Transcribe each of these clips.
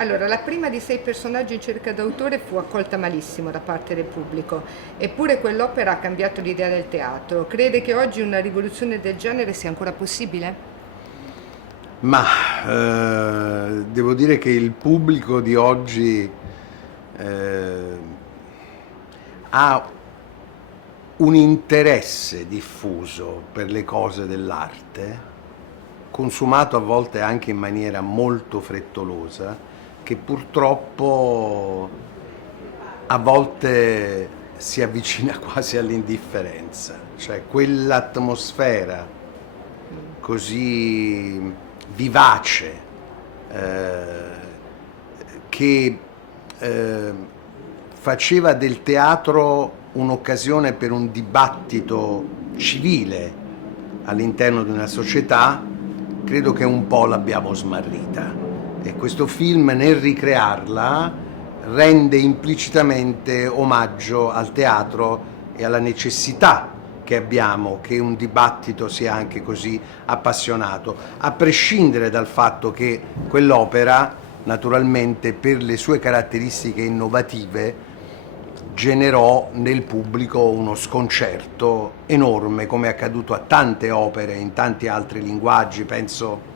Allora, la prima di 6 personaggi in cerca d'autore fu accolta malissimo da parte del pubblico, eppure quell'opera ha cambiato l'idea del teatro. Crede che oggi una rivoluzione del genere sia ancora possibile? Ma devo dire che il pubblico di oggi eh, ha un interesse diffuso per le cose dell'arte, consumato a volte anche in maniera molto frettolosa, che purtroppo a volte si avvicina quasi all'indifferenza, cioè quell'atmosfera così vivace eh, che eh, faceva del teatro un'occasione per un dibattito civile all'interno di una società, credo che un po' l'abbiamo smarrita. E questo film, nel ricrearla, rende implicitamente omaggio al teatro e alla necessità che abbiamo che un dibattito sia anche così appassionato, a prescindere dal fatto che quell'opera, naturalmente, per le sue caratteristiche innovative, generò nel pubblico uno sconcerto enorme, come è accaduto a tante opere in tanti altri linguaggi. Penso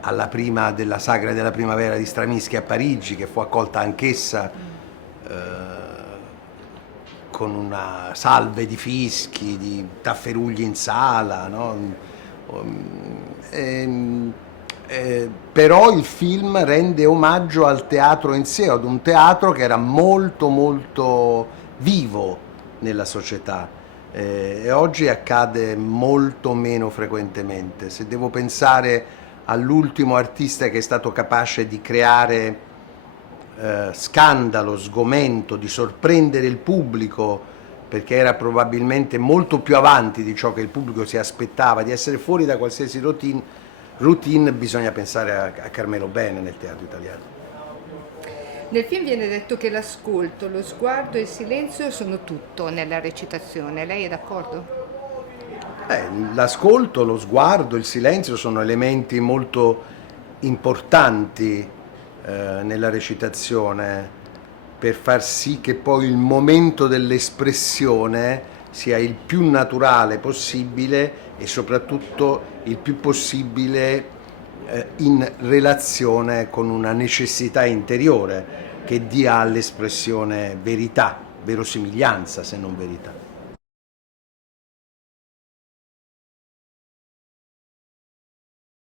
alla prima della Sagra della Primavera di Stravinsky a Parigi, che fu accolta anch'essa con una salve di fischi, di tafferugli in sala, no? Ehm, Però il film rende omaggio al teatro in sé, ad un teatro che era molto molto vivo nella società, e oggi accade molto meno frequentemente. Se devo pensare all'ultimo artista che è stato capace di creare scandalo, sgomento, di sorprendere il pubblico, perché era probabilmente molto più avanti di ciò che il pubblico si aspettava, di essere fuori da qualsiasi routine, bisogna pensare a Carmelo Bene nel teatro italiano. Nel film viene detto che l'ascolto, lo sguardo e il silenzio sono tutto nella recitazione. Lei è d'accordo? L'ascolto, lo sguardo, il silenzio sono elementi molto importanti nella recitazione, per far sì che poi il momento dell'espressione sia il più naturale possibile e soprattutto il più possibile in relazione con una necessità interiore che dia all'espressione verità, verosimiglianza se non verità.